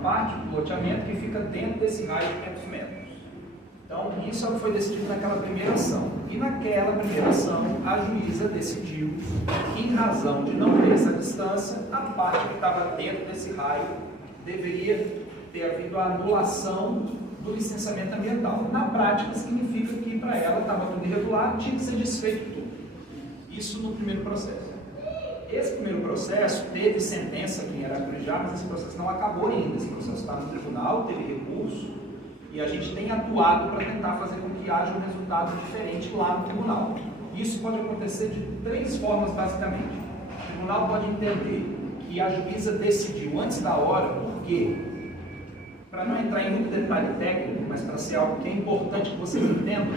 parte do loteamento que fica dentro desse raio de 500 metros. Então, isso foi decidido naquela primeira ação. E naquela primeira ação, a juíza decidiu que, em razão de não ter essa distância, a parte que estava dentro desse raio deveria ter havido a anulação do licenciamento ambiental. Na prática, significa que para ela estava tudo irregular, tinha que ser desfeito tudo. Isso no primeiro processo. Esse primeiro processo teve sentença aqui em Aracrujá, mas esse processo não acabou ainda. Esse processo está no tribunal, teve recurso, e a gente tem atuado para tentar fazer com que haja um resultado diferente lá no tribunal. Isso pode acontecer de três formas, basicamente. O tribunal pode entender que a juíza decidiu antes da hora, porque, para não entrar em muito detalhe técnico, mas para ser algo que é importante que vocês entendam,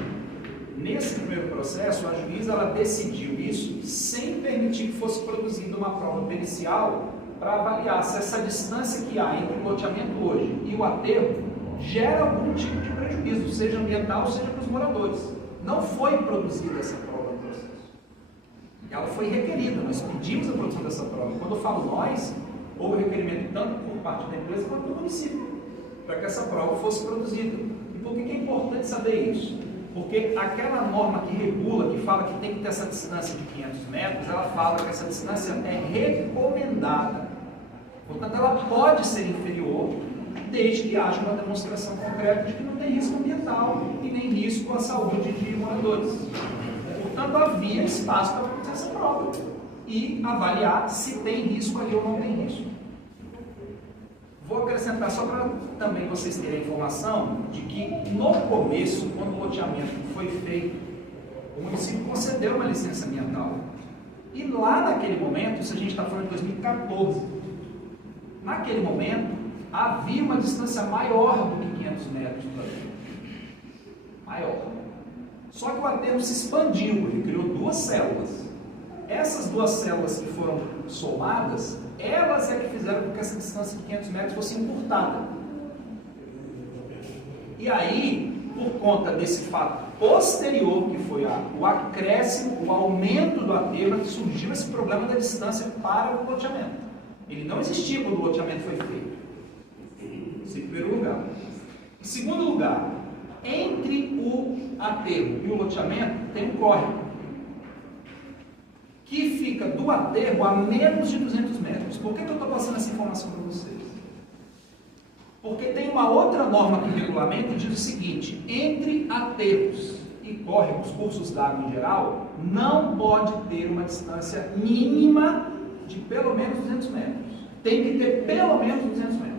nesse primeiro processo, a juíza ela decidiu isso sem permitir que fosse produzida uma prova pericial para avaliar se essa distância que há entre o loteamento hoje e o aterro gera algum tipo de prejuízo, seja ambiental, seja para os moradores. Não foi produzida essa prova no processo. Ela foi requerida, nós pedimos a produção dessa prova. Quando eu falo nós, houve requerimento tanto por parte da empresa quanto do município, para que essa prova fosse produzida. E por que é importante saber isso? Porque aquela norma que regula, que fala que tem que ter essa distância de 500 metros, ela fala que essa distância é recomendada. Portanto, ela pode ser inferior, desde que haja uma demonstração concreta de que não tem risco ambiental e nem risco à saúde de moradores. Portanto, havia espaço para fazer essa prova e avaliar se tem risco ali ou não tem risco. Vou acrescentar só para também vocês terem a informação de que no começo, quando o loteamento foi feito, o município concedeu uma licença ambiental. E lá naquele momento, isso a gente está falando de 2014, naquele momento, havia uma distância maior do que 500 metros do aterro. Maior. Só que o aterro se expandiu, ele criou duas células. Essas duas células que foram somadas, elas é que fizeram com que essa distância de 500 metros fosse encurtada. E aí, por conta desse fato posterior, que foi o acréscimo, o aumento do aterro, que surgiu esse problema da distância para o loteamento. Ele não existia quando o loteamento foi feito. Esse é em primeiro lugar. Em segundo lugar, entre o aterro e o loteamento tem um córrego, que fica do aterro a menos de 200 metros. Por que eu estou passando essa informação para vocês? Porque tem uma outra norma que regulamenta e diz o seguinte: entre aterros e córregos, cursos d'água em geral, não pode ter uma distância mínima de pelo menos 200 metros. Tem que ter pelo menos 200 metros.